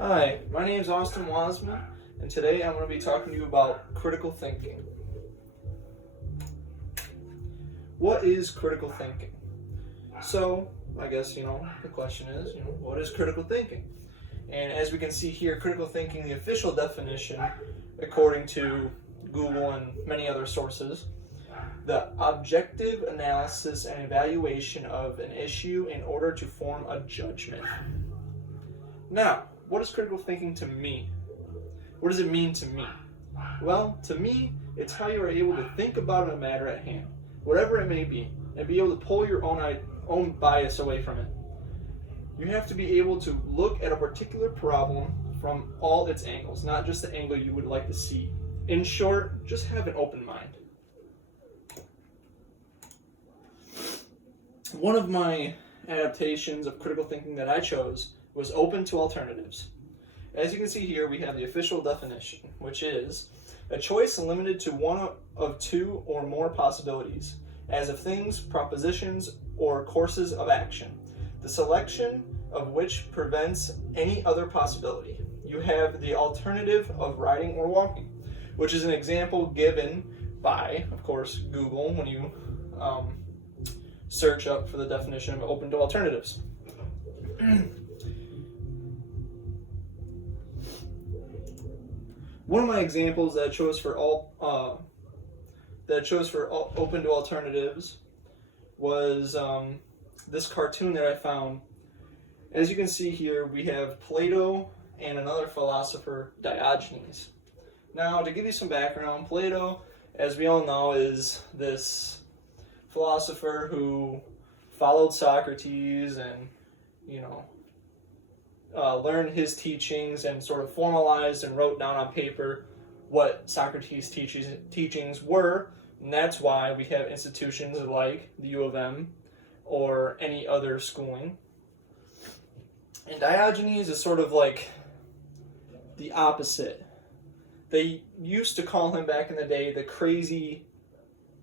Hi, my name is Austen Wasmund, and today I'm going to be talking to you about critical thinking. What is critical thinking? So, I guess, the question is, what is critical thinking? And as we can see here, critical thinking, the official definition, according to Google and many other sources, the objective analysis and evaluation of an issue in order to form a judgment. Now, what is critical thinking to me? What does it mean to me? Well, to me, it's how you are able to think about a matter at hand, whatever it may be, and be able to pull your own bias away from it. You have to be able to look at a particular problem from all its angles, not just the angle you would like to see. In short, just have an open mind. One of my adaptations of critical thinking that I chose was open to alternatives. As you can see here, we have the official definition, which is a choice limited to one of two or more possibilities, as of things, propositions, or courses of action, the selection of which prevents any other possibility. You have the alternative of riding or walking, which is an example given by, of course, Google when you search up for the definition of open to alternatives. One of my examples that I chose for open to alternatives was this cartoon that I found. As you can see here, we have Plato and another philosopher, Diogenes. Now, to give you some background, Plato, as we all know, is this philosopher who followed Socrates and, learned his teachings and sort of formalized and wrote down on paper what Socrates' teachings were, and that's why we have institutions like the U of M or any other schooling. And Diogenes is sort of like the opposite. They used to call him back in the day the crazy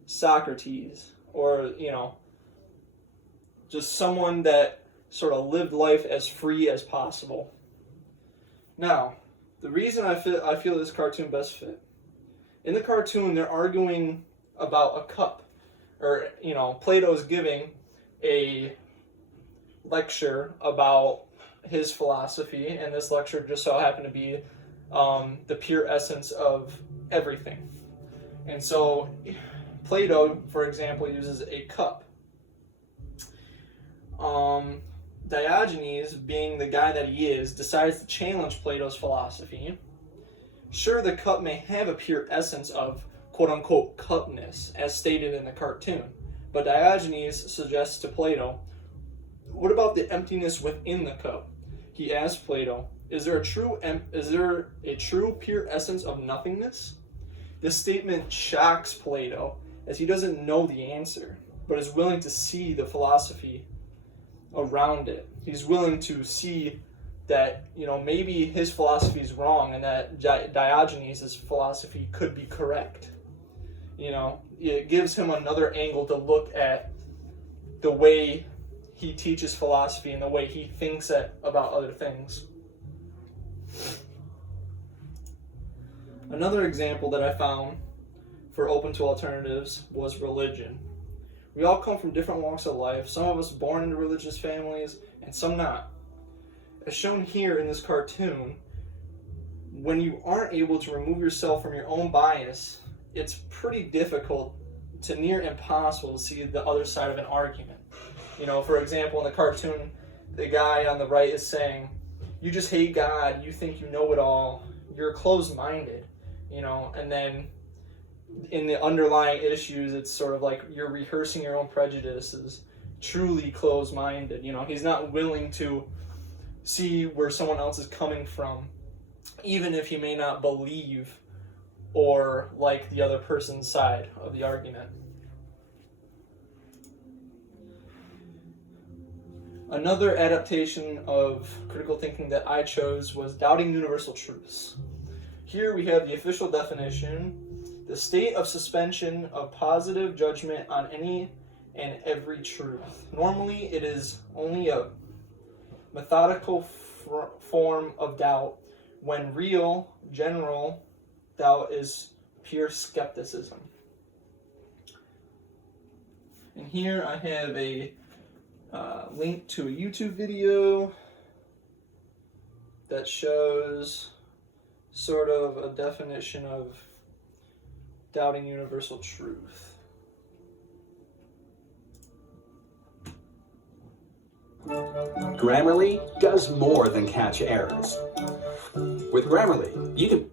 Socrates, or, just someone that sort of lived life as free as possible. Now, the reason I feel this cartoon best fit, in the cartoon they're arguing about a cup, or Plato's giving a lecture about his philosophy, and this lecture just so happened to be the pure essence of everything. And so Plato, for example, uses a cup. Diogenes, being the guy that he is, decides to challenge Plato's philosophy. Sure, the cup may have a pure essence of quote-unquote cupness, as stated in the cartoon, but Diogenes suggests to Plato, what about the emptiness within the cup? He asks Plato, is there a true pure essence of nothingness? This statement shocks Plato, as he doesn't know the answer, but is willing to see the philosophy around it. He's willing to see that, maybe his philosophy is wrong and that Diogenes' philosophy could be correct. It gives him another angle to look at the way he teaches philosophy and the way he thinks about other things. Another example that I found for open to alternatives was religion. We all come from different walks of life, some of us born into religious families, and some not. As shown here in this cartoon, when you aren't able to remove yourself from your own bias, it's pretty difficult to near impossible to see the other side of an argument. For example, in the cartoon, the guy on the right is saying, you just hate God, you think you know it all, you're closed-minded, and then in the underlying issues, it's sort of like you're rehearsing your own prejudices, truly closed-minded. He's not willing to see where someone else is coming from, even if he may not believe or like the other person's side of the argument. Another adaptation of critical thinking that I chose was doubting universal truths. Here we have the official definition: the state of suspension of positive judgment on any and every truth. Normally, it is only a methodical form of doubt, when real, general doubt is pure skepticism. And here I have a link to a YouTube video that shows sort of a definition of doubting universal truth. Grammarly does more than catch errors. With Grammarly, you can...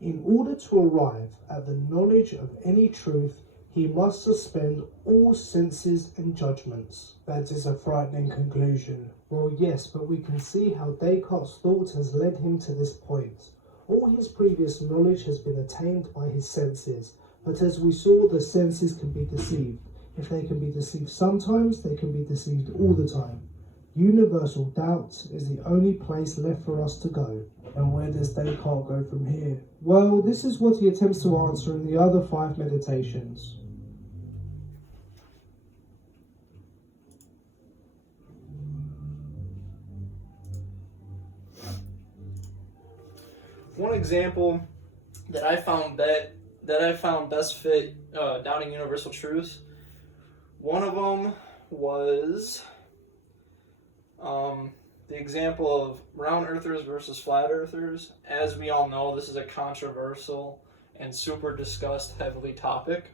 In order to arrive at the knowledge of any truth, he must suspend all senses and judgments. That is a frightening conclusion. Well, yes, but we can see how Descartes' thought has led him to this point. All his previous knowledge has been attained by his senses, but as we saw, the senses can be deceived. If they can be deceived sometimes, they can be deceived all the time. Universal doubt is the only place left for us to go. And where does Descartes go from here? Well, this is what he attempts to answer in the other 5 meditations. One example that I found best fit doubting universal truths. One of them was the example of round earthers versus flat earthers. As we all know, this is a controversial and super discussed heavily topic.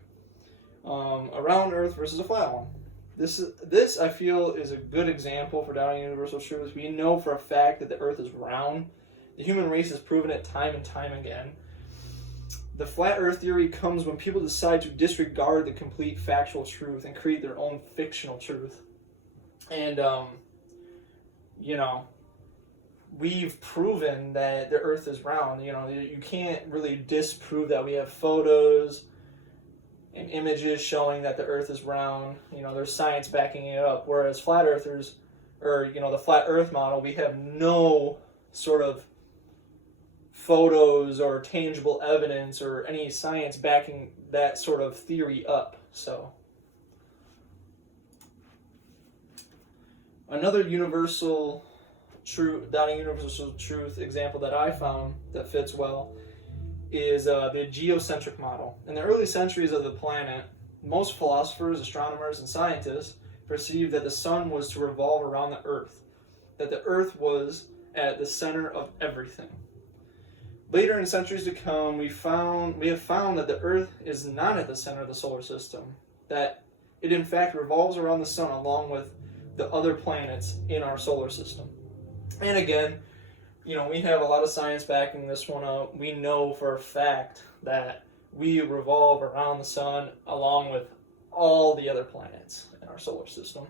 A round earth versus a flat one. This I feel is a good example for doubting universal truths. We know for a fact that the earth is round. The human race has proven it time and time again. The flat earth theory comes when people decide to disregard the complete factual truth and create their own fictional truth. And, we've proven that the earth is round. You can't really disprove that. We have photos and images showing that the earth is round. There's science backing it up. Whereas flat earthers, or, the flat earth model, we have no sort of photos or tangible evidence or any science backing that sort of theory up. So another doubting universal truth example that I found that fits well is the geocentric model. In the early centuries of the planet, most philosophers, astronomers, and scientists perceived that the sun was to revolve around the earth, that the earth was at the center of everything. Later in centuries to come, we have found that the Earth is not at the center of the solar system, that it in fact revolves around the sun along with the other planets in our solar system. And again, we have a lot of science backing this one up. We know for a fact that we revolve around the sun along with all the other planets in our solar system.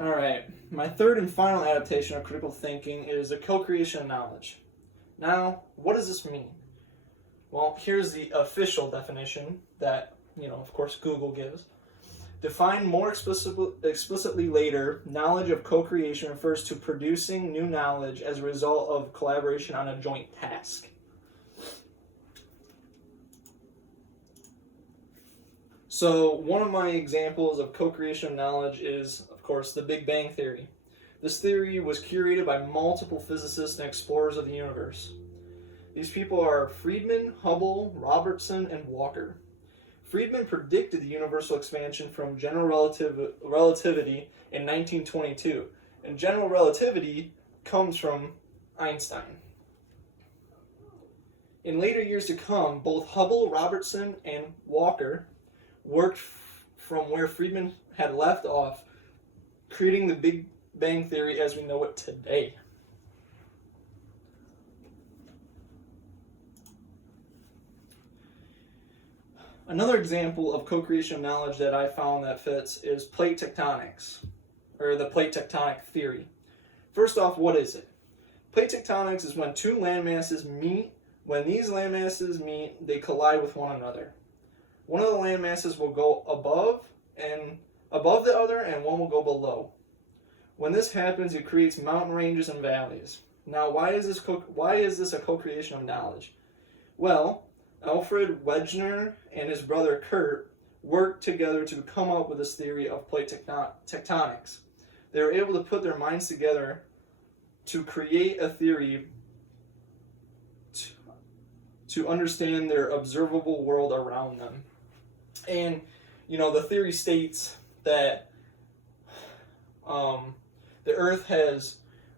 All right, my third and final adaptation of critical thinking is the co-creation of knowledge. Now, what does this mean? Well, here's the official definition that, of course, Google gives. Defined more explicitly later, knowledge of co-creation refers to producing new knowledge as a result of collaboration on a joint task. So one of my examples of co-creation of knowledge is, of course, the Big Bang Theory. This theory was curated by multiple physicists and explorers of the universe. These people are Friedman, Hubble, Robertson, and Walker. Friedman predicted the universal expansion from general relativity in 1922, and general relativity comes from Einstein. In later years to come, both Hubble, Robertson, and Walker worked from where Friedman had left off, creating the Big Bang Theory as we know it today. Another example of co-creation of knowledge that I found that fits is plate tectonics, or the plate tectonic theory. First off, what is it? Plate tectonics is when two landmasses meet. When these landmasses meet, they collide with one another. One of the landmasses will go above the other, and one will go below. When this happens, it creates mountain ranges and valleys. Now, why is this a co-creation of knowledge? Well, Alfred Wegener and his brother Kurt worked together to come up with this theory of plate tectonics. They were able to put their minds together to create a theory to understand their observable world around them. And, the theory states that the Earth has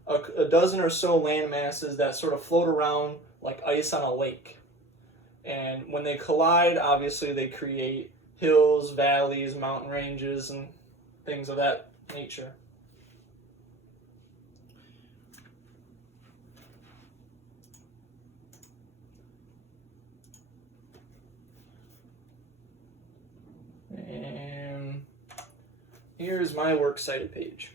a dozen or so land masses that sort of float around like ice on a lake. And when they collide, obviously they create hills, valleys, mountain ranges, and things of that nature. And here's my works cited page.